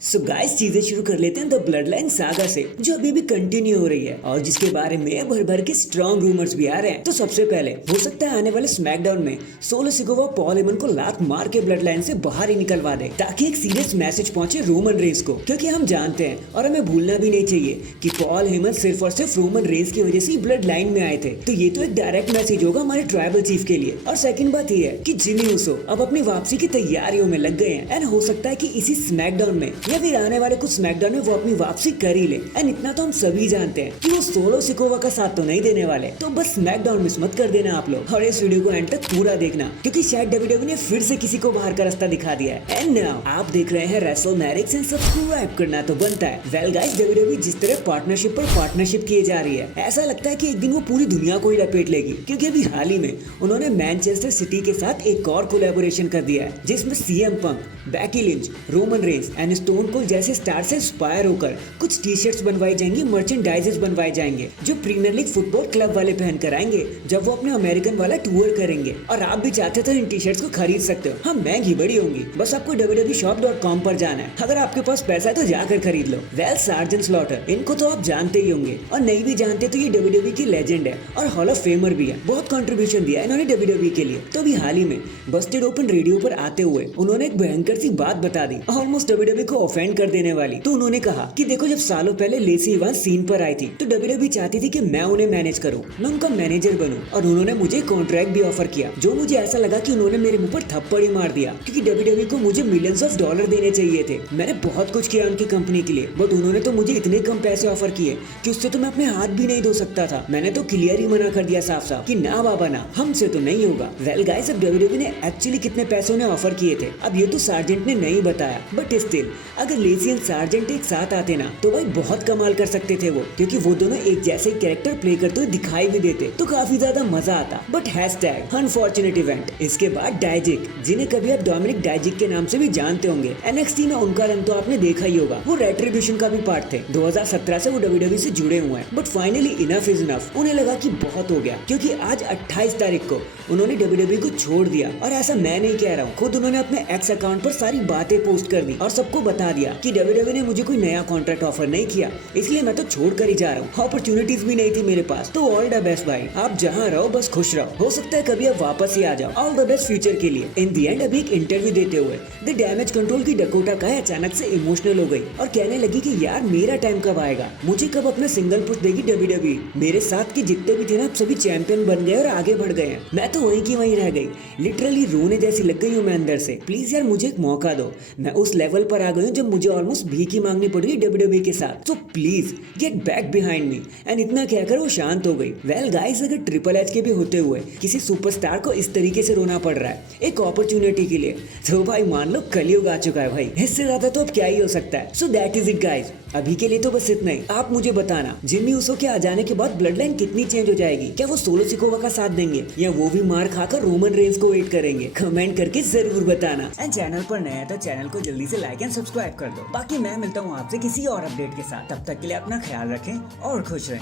So guys चीजें शुरू कर लेते हैं द ब्लड लाइन सागा से, जो अभी भी कंटिन्यू हो रही है और जिसके बारे में भर भर के स्ट्रॉन्ग रूमर्स भी आ रहे हैं। तो सबसे पहले हो सकता है आने वाले स्मैकडाउन में सोलो सिकोवा पॉल हेमन को लात मार के ब्लड लाइन से बाहर ही निकलवा दे, ताकि एक सीरियस मैसेज पहुंचे रोमन रेंस को। क्योंकि हम जानते हैं और हमें भूलना भी नहीं चाहिए कि पॉल हेमन सिर्फ और सिर्फ रोमन रेंस की वजह से ही ब्लड लाइन में आए थे। तो ये तो एक डायरेक्ट मैसेज होगा हमारे ट्राइबल चीफ के लिए। और सेकंड बात ये है कि जिमी ऊसो अब अपनी वापसी की तैयारियों में लग गए हैं एंड हो सकता है कि इसी स्मैकडाउन में या फिर आने वाले स्मैकडाउन में वो अपनी वापसी कर ही ले। एंड इतना तो हम सभी जानते हैं कि वो सोलो सिकोवा का साथ तो नहीं देने वाले। तो बस स्मैकडाउन मिस मत कर देना आप लोग, और इस वीडियो को एंड तक पूरा देखना, क्योंकि शायद डब्ल्यूडब्ल्यूई ने फिर से किसी को बाहर का रास्ता दिखा दिया है। एंड नाउ आप देख रहे हैं रेसलमैनिक्स एंड सब्सक्राइब करना तो बनता है। वेल गाइस, डब्ल्यूडब्ल्यूई जिस तरह पार्टनरशिप पर पार्टनरशिप किए जा रही है, ऐसा लगता है कि एक दिन वो पूरी दुनिया को ही लपेट लेगी। क्योंकि अभी हाल ही में उन्होंने मैनचेस्टर सिटी के साथ एक और कोलैबोरेशन कर दिया है, जिसमें CM Punk, Becky Lynch, Roman Reigns and stone cold जैसे स्टार से इंस्पायर होकर कुछ टी शर्ट्स बनवाई जाएंगी, मर्चेंडाइजेस बनवाए जाएंगे, जो प्रीमियर लीग फुटबॉल क्लब वाले पहन कर आएंगे जब वो अपने अमेरिकन वाला टूर करेंगे। और आप भी चाहते तो इन टी शर्ट्स को खरीद सकते हो। हाँ, महंगी बड़ी होंगी, बस आपको www.shop.com पर जाना है। अगर आपके पास पैसा है तो जाकर खरीद लो। वेल, सार्जेंट स्लॉटर, इनको तो आप जानते ही होंगे, और नहीं भी जानते तो ये डब्ल्यूडब्ल्यूई की लेजेंड है और हॉल ऑफ फेमर भी है। बहुत कंट्रीब्यूशन दिया है इन्होंने डब्ल्यूडब्ल्यूई के लिए। तो अभी हाल ही में बस्टेड ओपन रेडियो पर आते हुए उन्होंने एक भयंकर सी बात बता दी, ऑलमोस्ट डब्ल्यूडब्ल्यूई को ऑफेंड कर देने वाली। तो उन्होंने कहा कि देखो, जब सालों पहले लेसी इवांस सीन पर आई थी तो डब्ल्यूडब्ल्यूई चाहती थी कि मैं उन्हें मैनेज करूं, मैं उनका मैनेजर बनूं, और उन्होंने मुझे कॉन्ट्रैक्ट भी ऑफर किया, जो मुझे ऐसा लगा कि उन्होंने मेरे मुंह पर थप्पड़ ही मार दिया। क्योंकि डब्ल्यूडब्ल्यूई को मुझे मिलियंस ऑफ डॉलर देने चाहिए थे। मैंने बहुत कुछ किया उनकी कंपनी के लिए, बट उन्होंने तो मुझे इतने कम पैसे ऑफर किए कि उससे तो मैं अपने हाथ भी नहीं धो सकता था। मैंने तो क्लियर ही मना कर दिया साफ साफ कि ना बाबा ना, हमसे तो नहीं होगा। वेल गाइस, अब डब्ल्यूडब्ल्यूई ने एक्चुअली कितने पैसे उन्हें ऑफर किए थे अब ये तो सार्जेंट ने नहीं बताया, बट स्टिल अगर लेसी एंड सार्जेंट एक साथ आते ना तो भाई बहुत कमाल कर सकते थे वो, क्योंकि वो दोनों एक जैसे कैरेक्टर प्ले करते हुए दिखाई भी देते तो काफी ज्यादा मजा आता। But hashtag unfortunate event. इसके बाद डाइजिक, जिन्हें कभी आप डोमिनिक डाइजिक के नाम से भी जानते होंगे। एनएक्सटी में उनका रन तो आपने देखा ही होगा, वो रेट्रिब्यूशन का भी पार्ट थे। 2017 से वो डब्ल्यूडब्ल्यूई से जुड़े हुए हैं, but finally enough is enough. उन्हें लगा कि बहुत हो गया, क्योंकि आज 28 तारीख को उन्होंने डब्ल्यूडब्ल्यूई को छोड़ दिया। और ऐसा मैं नहीं कह रहा हूँ, खुद उन्होंने अपने एक्स अकाउंट पर सारी बातें पोस्ट कर दी और सबको बता दिया कि डब्ल्यूडब्ल्यूई ने मुझे कोई नया कॉन्ट्रैक्ट ऑफर नहीं किया, इसलिए मैं तो छोड़ कर ही जा रहा हूँ। अपॉर्चुनिटीज भी नहीं थी मेरे पास। तो ऑल द बेस्ट भाई, आप जहाँ रहो बस खुश रहो, हो सकता है कभी आप वापस ही आ जाओ। ऑल द बेस्ट फ्यूचर के लिए। इन दी एंड अभी एक इंटरव्यू देते हुए द डैमेज कंट्रोल की डकोटा काई अचानक से इमोशनल हो गई और कहने लगी कि यार मेरा टाइम कब आएगा, मुझे कब अपना सिंगल पुश देगी डब्ल्यूडब्ल्यूई। मेरे साथ के जितने भी थे ना सभी चैंपियन बन गए और आगे बढ़ गए हैं, मैं तो वहीं की वहीं रह गई। लिटरली रोने जैसी लग गई हूँ मैं अंदर से। प्लीज यार मुझे एक मौका दो, मैं उस लेवल पर आ गई हूँ जब मुझे ऑलमोस्ट भीख ही मांगनी पड़ रही डब्ल्यूडब्ल्यूई के साथ। So please get back behind me. And इतना कहकर वो शांत हो गई। वेल गाइस, अगर ट्रिपल एच के भी होते हुए किसी सुपरस्टार को इस तरीके से रोना पड़ रहा है एक अपॉर्चुनिटी के लिए, तो भाई मान लो कलयुग आ चुका है भाई। इससे ज्यादा तो अब क्या ही हो सकता है। So that is it guys, अभी के लिए तो बस इतना ही। आप मुझे बताना जिमी ऊसो के आ जाने के बाद ब्लड लाइन कितनी चेंज हो जाएगी। क्या वो सोलो सिकोवा का साथ देंगे या वो भी मार खाकर रोमन रेंस को वेट करेंगे? कमेंट करके जरूर बताना। एंड चैनल पर नया है तो चैनल को जल्दी से लाइक एंड सब्सक्राइब कर दो। बाकी मैं मिलता हूँ आपसे किसी और अपडेट के साथ। तब तक के लिए अपना ख्याल रखें और खुश रहें।